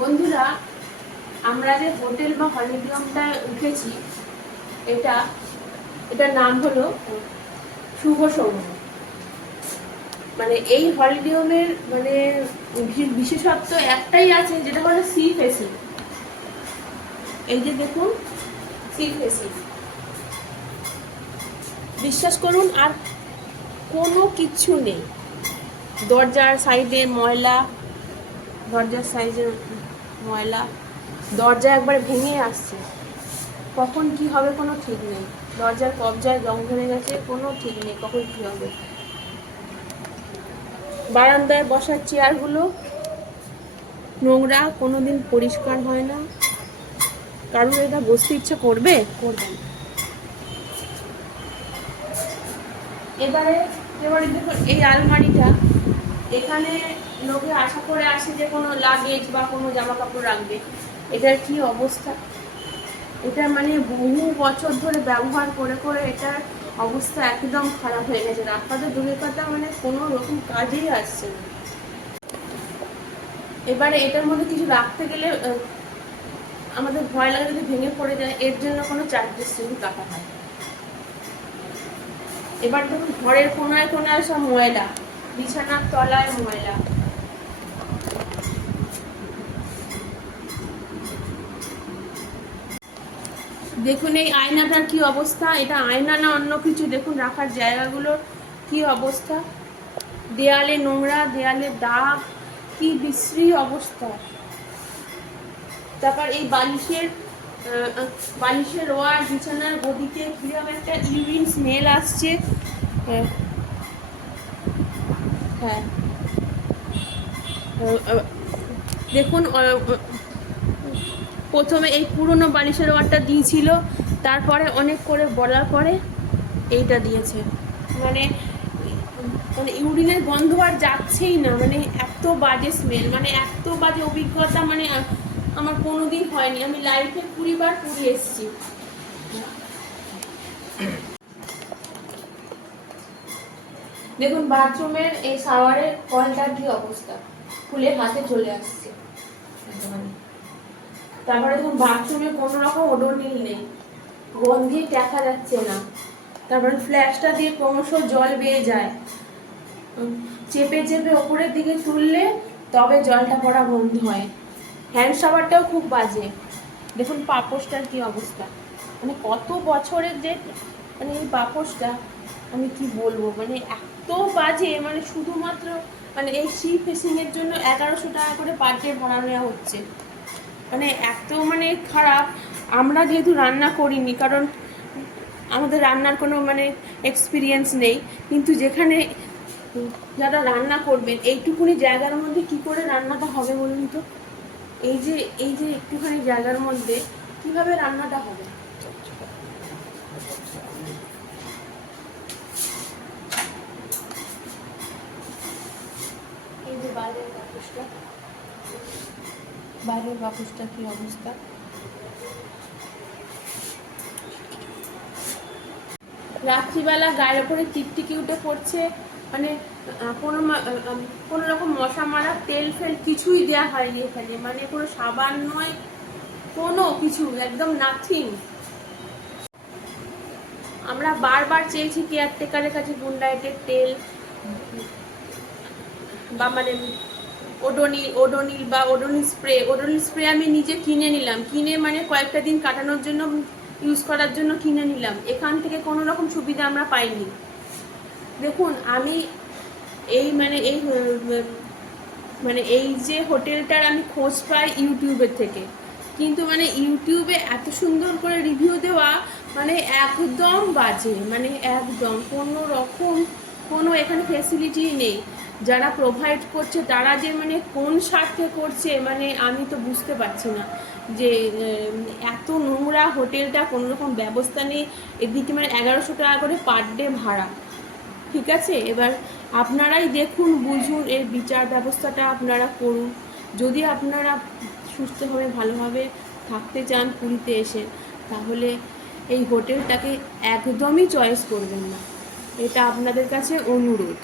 বন্ধুরা, আমরা যে হোটেল বা হলিডিয়ামটায় উঠেছি, এটা এটার নাম হলো শুভ সৌম্য। মানে এই হলিডিয়ামের মানে বিশেষত্ব একটাই আছে, যেটা হলো সি ফেসিং। এই যে দেখুন, সি ফেসিং। বিশ্বাস করুন, আর কোনো কিচ্ছু নেই। দরজার সাইডে ময়লা, দরজা একবার ভেঙে আসছে, কখন কি হবে কোনো ঠিক নেই। দরজার কবজায় জং ধরে গেছে, কোনো ঠিক নেই কখন কি হবে। বারান্দায় বসার চেয়ারগুলো নোংরা, কোনোদিন পরিষ্কার হয় না। কারণ এটা বসতে ইচ্ছে করবে না। এবারে দেখুন, এই আলমারিটা, এখানে লোকে আশা করে আসে যে কোনো লাগেজ বা কোনো জামা কাপড় রাখবে। এটার কি অবস্থা! এটা মানে বহু বছর ধরে ব্যবহার করে করে এটার অবস্থা একদম খারাপ হয়ে গেছে। রাখতে দূরের কথা, মানে কোনো রকম কাজেই আসছে না। এবারে এটার মধ্যে কিছু রাখতে গেলে আমাদের ভয় লাগে যদি ভেঙে পড়ে যায়, এর জন্য কোনো চার্জেস কিন্তু টাকা হয়। এবার দেখুন, ঘরের কোনায় কোনায় সব ময়লা, বিছানার তলায় ময়লা। দেখুন এই আয়নাটার কি অবস্থা! এটা আয়না না অন্য কিছু? দেখুন রাখার জায়গাগুলোর কি অবস্থা! দেয়ালে নোংরা, দেয়ালে দাগ, কি বিশ্রী অবস্থা। তারপর এই বালিশের ওয়ার, বিছানার গদিতে কিরকম একটা ইউরিন স্মেল আসছে। হ্যাঁ, দেখুন, প্রথমে এই পুরনো বালিশের ওয়ারটা দিয়েছিল, তারপরে অনেক করে বলার পরে এইটা দিয়েছে। মানে মানে ইউরিনের গন্ধ আর যাচ্ছেই না, মানে এত বাজে স্মেল, মানে এত বাজে অভিজ্ঞতা, মানে আমার কোনোদিন হয়নি। আমি লাইফে 20 বার পুরী এসেছি। দেখুন বাথরুমের এই শাওয়ারের কলটার কি অবস্থা, খুলে হাতে চলে আসছে। তারপরে দেখুন বাথরুমে কোনো রকম ওডোনিল নেই, গন্ধে দেখা যাচ্ছে না। তারপরে ফ্ল্যাশটা দিয়ে ক্রমশ জল বেয়ে যায়, চেপে চেপে ওপরের দিকে তুললে তবে জলটা পড়া বন্ধ হয়। হ্যান্ড শাওয়ারটাও খুব বাজে। দেখুন পাপোশটার কি অবস্থা, মানে কত বছরের যে মানে এই পাপোশটা, আমি কি বলবো, মানে এত বাজে। মানে শুধুমাত্র মানে এই সি ফেসিংয়ের জন্য 1100 টাকা করে পার ডে ভাড়া নেওয়া হচ্ছে। মানে এত মানে খারাপ। আমরা যেহেতু রান্না করিনি, কারণ আমাদের রান্নার কোনো মানে এক্সপিরিয়েন্স নেই, কিন্তু যেখানে যারা রান্না করবেন, এইটুকুনি জায়গার মধ্যে কি করে রান্নাটা হবে বলুন তো? এই যে একটুখানি জায়গার মধ্যে কিভাবে রান্নাটা হবে? এই যে বাইরের বাকুসটা কি অবস্থা! রাত্রিবেলা গায়ের ওপরে টিকটিকি উঠে পড়ছে, মানে কোনো রকম মশা মারা তেল ফেল কিছুই দেওয়া হয়নি এখানে, মানে কোনো সাবান নয়, কোনো কিছু, একদম নাথিং। আমরা বারবার চেয়েছি কেয়ারটেকারের কাছে গুডনাইটের তেল বা মানে ওডোনিল বা ওডোনিল স্প্রে আমি নিজে কিনে নিলাম, কিনে মানে কয়েকটা দিন কাটানোর জন্য, ইউজ করার জন্য কিনে নিলাম। এখান থেকে কোনো রকম সুবিধা আমরা পাইনি। দেখুন আমি এই যে হোটেলটার আমি খোঁজ পাই ইউটিউবের থেকে, কিন্তু মানে ইউটিউবে এত সুন্দর করে রিভিউ দেওয়া মানে একদম বাজে, মানে একদম কোনো রকম কোনো এখানে ফেসিলিটি নেই। যারা প্রোভাইড করছে তারা যে মানে কোন স্বার্থে করছে, মানে আমি তো বুঝতে পারছি না। যে এত নোংরা হোটেলটা, কোনো রকম ব্যবস্থা নেই। এদিকে মানে 1100 টাকা করে পার ডে ভাড়া। ঠিক আছে, এবার আপনারাই দেখুন, বুঝুন, এর বিচার ব্যবস্থাটা আপনারা করুন। যদি আপনারা সুস্থভাবে ভালোভাবে থাকতে চান পুরীতে এসে, তাহলে এই হোটেলটাকে একদমই চয়েস করবেন না। এটা আপনাদের কাছে অনুরোধ।